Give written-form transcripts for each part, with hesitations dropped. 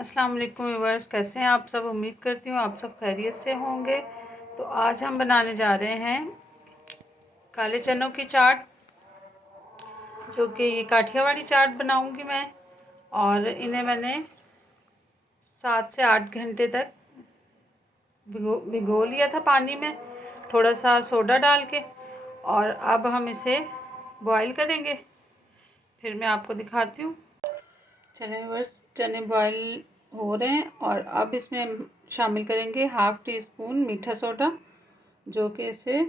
अस्सलाम वालेकुम व्यूअर्स, कैसे हैं आप सब। उम्मीद करती हूँ आप सब खैरियत से होंगे। तो आज हम बनाने जा रहे हैं काले चनों की चाट, जो कि ये काठियावाड़ी चाट बनाऊंगी मैं। और इन्हें मैंने 7 से 8 घंटे तक भिगो लिया था पानी में, थोड़ा सा सोडा डाल के। और अब हम इसे बॉईल करेंगे, फिर मैं आपको दिखाती हूँ। चने बस चने बॉईल हो रहे हैं और अब इसमें शामिल करेंगे 1/2 टीस्पून मीठा सोडा, जो कि इसे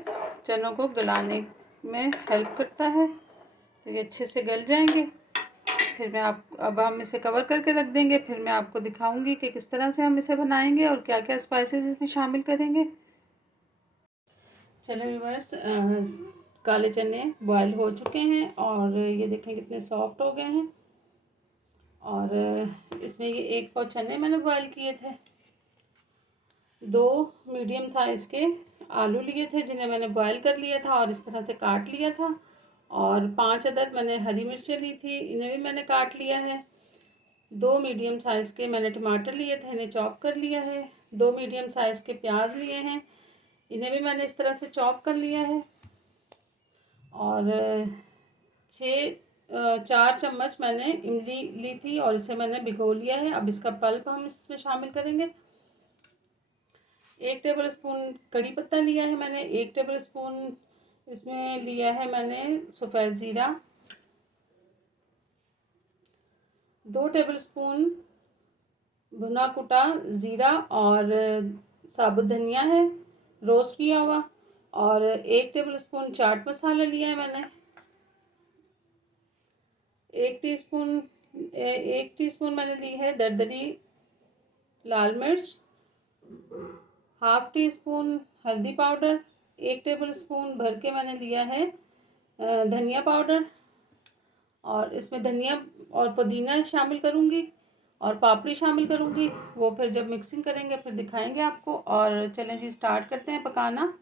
चनों को गलाने में हेल्प करता है, तो ये अच्छे से गल जाएंगे। फिर मैं अब हम इसे कवर करके रख देंगे। फिर मैं आपको दिखाऊंगी कि किस तरह से हम इसे बनाएंगे और क्या क्या स्पाइसेस इसमें शामिल करेंगे। चलो व्यूअर्स, काले चने बॉयल हो चुके हैं और ये देखें कितने सॉफ्ट हो गए हैं। और इसमें ये 1 पाव चने मैंने बॉयल किए थे। 2 मीडियम साइज़ के आलू लिए थे, जिन्हें मैंने बॉयल कर लिया था और इस तरह से काट लिया था। और 5 अदद मैंने हरी मिर्चें ली थी, इन्हें भी मैंने काट लिया है। 2 मीडियम साइज़ के मैंने टमाटर लिए थे, इन्हें चॉप कर लिया है। 2 मीडियम साइज़ के प्याज लिए हैं, इन्हें भी मैंने इस तरह से चॉप कर लिया है। और 4 चम्मच मैंने इमली ली थी और इसे मैंने भिगो लिया है। अब इसका पल्प हम इसमें शामिल करेंगे। 1 टेबल स्पून कड़ी पत्ता लिया है मैंने। 1 टेबल स्पून इसमें लिया है मैंने सफ़ेद ज़ीरा। 2 टेबल स्पून भुना कुटा ज़ीरा और साबुत धनिया है, रोस्ट किया हुआ। और 1 टेबल स्पून चाट मसाला लिया है मैंने। 1 टीस्पून मैंने ली है दरदरी लाल मिर्च। 1/2 टीस्पून हल्दी पाउडर। 1 टेबल स्पून भर के मैंने लिया है धनिया पाउडर। और इसमें धनिया और पुदीना शामिल करूँगी और पापड़ी शामिल करूँगी। वो फिर जब मिक्सिंग करेंगे फिर दिखाएंगे आपको। और चलें जी, स्टार्ट करते हैं पकाना।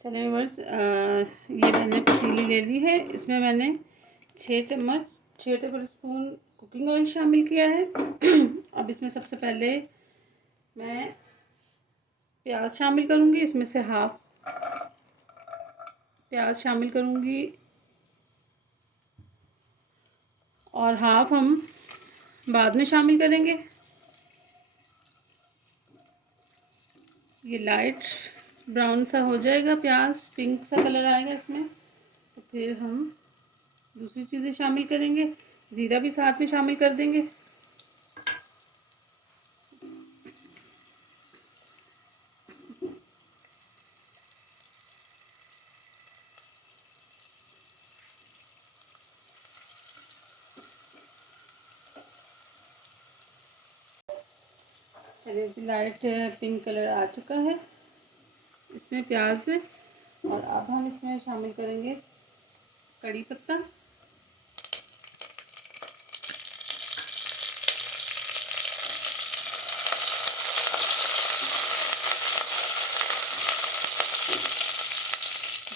चलें व्यूअर्स, ये मैंने पतीली ले ली है। इसमें मैंने 6 टेबल स्पून कुकिंग ऑयल शामिल किया है। अब इसमें सबसे पहले मैं प्याज शामिल करूँगी। इसमें से हाफ प्याज शामिल करूँगी और हाफ हम बाद में शामिल करेंगे। ये लाइट ब्राउन सा हो जाएगा प्याज, पिंक सा कलर आएगा इसमें, तो फिर हम दूसरी चीज़ें शामिल करेंगे। ज़ीरा भी साथ में शामिल कर देंगे। चलिए, लाइट पिंक कलर आ चुका है इसमें प्याज में। और अब हम इसमें शामिल करेंगे कड़ी पत्ता।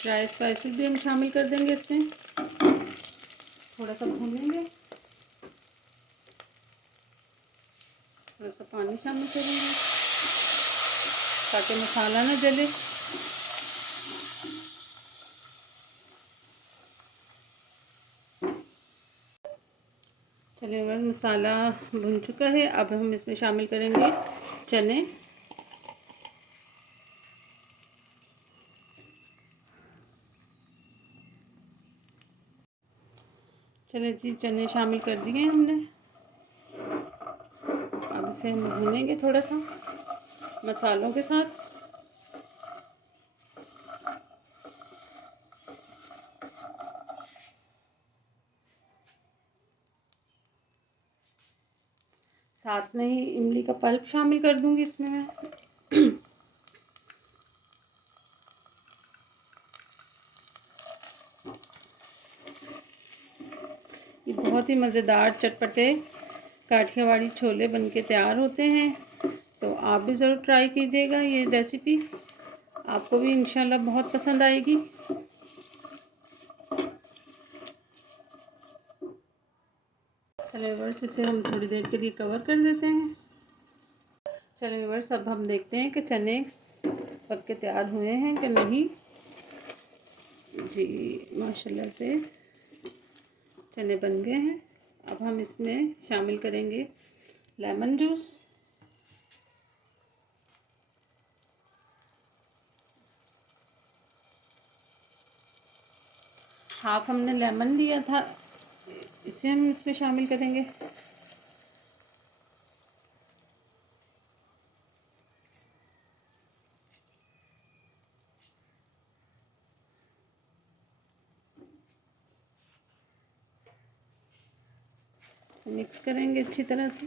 ड्राई स्पाइसेस भी हम शामिल कर देंगे इसमें। थोड़ा सा भूनेंगे, थोड़ा सा पानी शामिल करेंगे ताकि मसाला ना जले। चलिए, अगर मसाला भुन चुका है, अब हम इसमें शामिल करेंगे चने। चलिए जी, चने शामिल कर दिए हमने। अब इसे हम भूनेंगे थोड़ा सा मसालों के साथ। साथ में ही इमली का पल्प शामिल कर दूंगी इसमें मैं। ये बहुत ही मज़ेदार चटपटे काठियावाड़ी छोले बनके तैयार होते हैं, तो आप भी ज़रूर ट्राई कीजिएगा। ये रेसिपी आपको भी इंशाल्लाह बहुत पसंद आएगी। चलिए व्यूअर्स, इसे हम थोड़ी देर के लिए कवर कर देते हैं। चलिए व्यूअर्स, अब हम देखते हैं कि चने पक के तैयार हुए हैं कि नहीं। जी माशाल्लाह से चने बन गए हैं। अब हम इसमें शामिल करेंगे लेमन जूस। हाफ हमने लेमन लिया था, इसे हम इसमें शामिल करेंगे। मिक्स करेंगे अच्छी तरह से।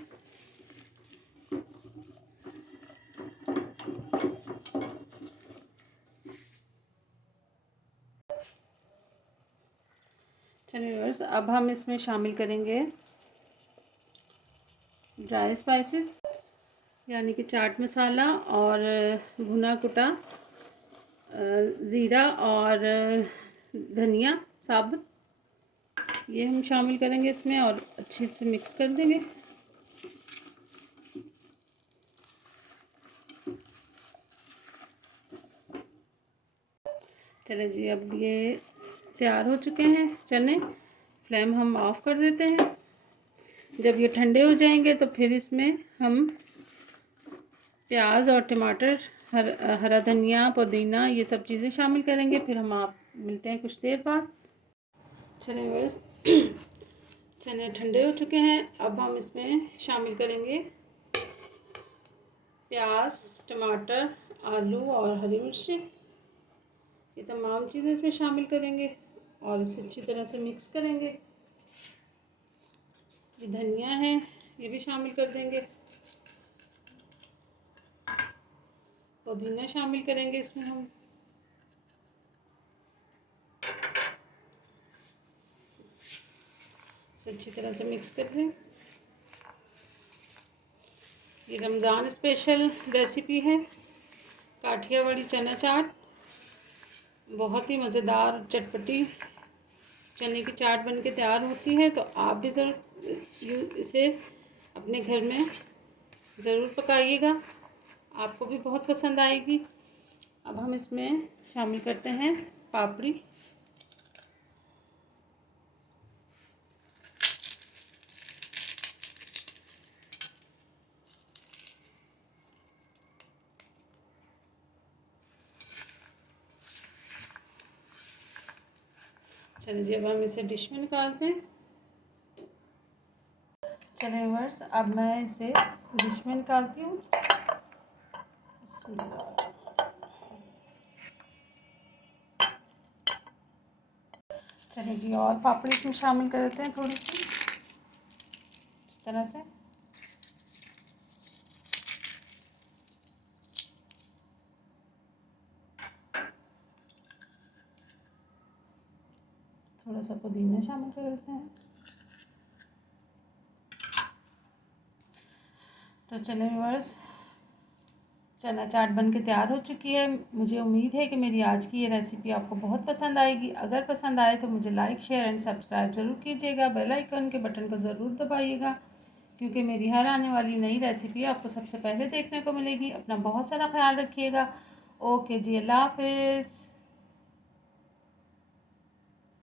चलिए व्यूअर्स, अब हम इसमें शामिल करेंगे ड्राई स्पाइसेस, यानी कि चाट मसाला और भुना कुटा ज़ीरा और धनिया साबुत, ये हम शामिल करेंगे इसमें और अच्छे से मिक्स कर देंगे। चलिए जी, अब ये तैयार हो चुके हैं चने। फ्लेम हम ऑफ़ कर देते हैं। जब ये ठंडे हो जाएंगे तो फिर इसमें हम प्याज और टमाटर, हरा धनिया, पुदीना, ये सब चीज़ें शामिल करेंगे। फिर हम आप मिलते हैं कुछ देर बाद। चने बस चने ठंडे हो चुके हैं। अब हम इसमें शामिल करेंगे प्याज, टमाटर, आलू और हरी मिर्ची, ये तमाम चीज़ें इसमें शामिल करेंगे और इसे अच्छी तरह से मिक्स करेंगे। ये धनिया है, ये भी शामिल कर देंगे। पुदीना शामिल करेंगे इसमें हम। इसे अच्छी तरह से मिक्स कर लें। ये रमज़ान स्पेशल रेसिपी है, काठियावाड़ी चना चाट। बहुत ही मज़ेदार चटपटी चने की चाट बन के तैयार होती है, तो आप भी ज़रूर इसे अपने घर में ज़रूर पकाइएगा, आपको भी बहुत पसंद आएगी। अब हम इसमें शामिल करते हैं पापड़ी। चलिए जी, अब हम इसे डिश में निकालते हैं। चलिए व्यूअर्स, अब मैं इसे डिश में निकालती हूँ। चलिए जी, और पापड़ी इसमें शामिल कर देते हैं थोड़ी सी, इस तरह से। थोड़ा सा पुदीना शामिल कर देते हैं। तो चलिए व्यूअर्स, चना चाट बन के तैयार हो चुकी है। मुझे उम्मीद है कि मेरी आज की ये रेसिपी आपको बहुत पसंद आएगी। अगर पसंद आए तो मुझे लाइक, शेयर एंड सब्सक्राइब ज़रूर कीजिएगा। बेल आइकन के बटन को ज़रूर दबाइएगा, क्योंकि मेरी हर आने वाली नई रेसिपी आपको सबसे पहले देखने को मिलेगी। अपना बहुत सारा ख्याल रखिएगा। ओके जी, अल्लाह हाफिज़।